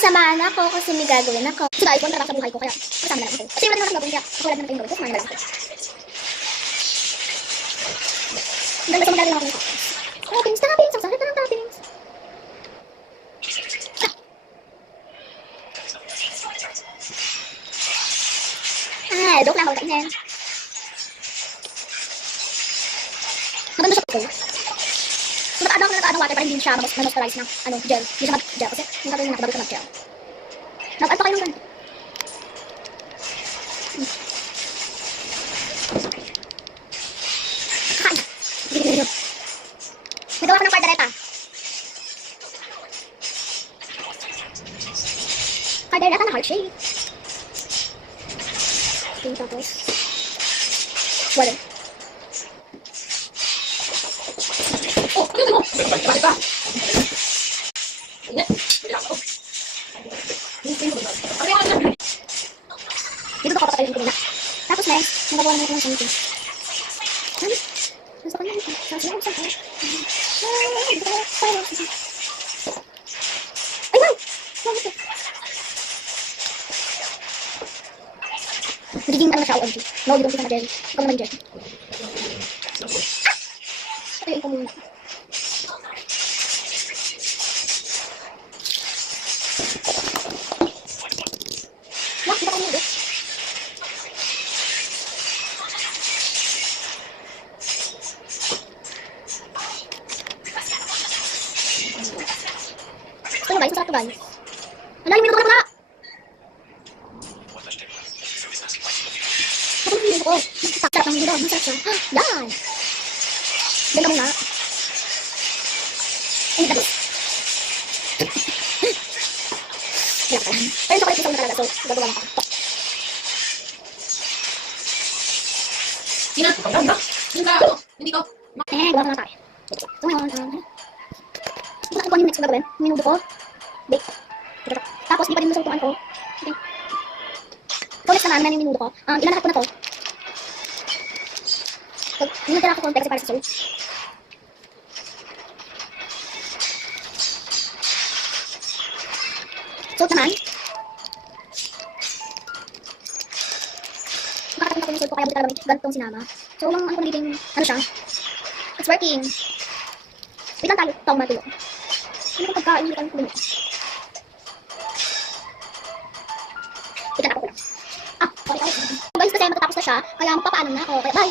samahan ako kasi may gagawin ako. So guys, wala sa buhay ko kaya kasama na lang ako. Kasi wala naman gagawin kaya ako wala naman kayong gawin. Kasama na lang ako. Ang ganda sa magagawin ako nito. Toppings, toppings! Ang sakit na ng toppings! Joke lang ako kainin. Maganda siya po. So nakaadang water para hindi siya ma-moisturize ng gel. Hindi siya mag-gel kasi yung gagawin na nakabago siya mag-gel. Nag-add pa kayo ng ganito. Kakain. Nagawa ko ng kardereta. Kardereta na heart shape. Okay, tapos water. Oh, bakit ba? Dito ko papatayin ko na. Tapos next, nagawa naman ko ng sanity. Gusto ko na ito. Ay, wow! Magiging ano na siya, OMG. No, you don't think na Jerry. Ikaw naman, Jerry. Ito yung muna. Wah, hindi ka muna. Ito na guys, masarap ito guys. Wala, yung minuto ko na pala. Oh, sarap ng video. Masarap siya. Yan! Diyan ka muna. Ay, hindi ka pero chocolate isaw na talaga. So, gagawa na ako. Hindi ko. Gawa na tayo. So, ngayon, ito na yung next ko gagawin. Minudo ko. Bake. Tapos, di pa din masulutuan ko. Okay. So, next naman yung minudo ko. Ilalahap ko na to. So, nilagyan ako konti kasi para sa soul. So, naman. Makatakin ako yung soul ko kaya buti talaga may gantong sinama. So, ang ano ko nagiging, ano siya? It's working. Wait lang tayo. Taong matulog. Ano kung pagkain nyo kang kulit? Wait lang ako lang. Okay. Guys, kasi matatapos na siya. Kaya magpapaalam na ako. Kaya, bye!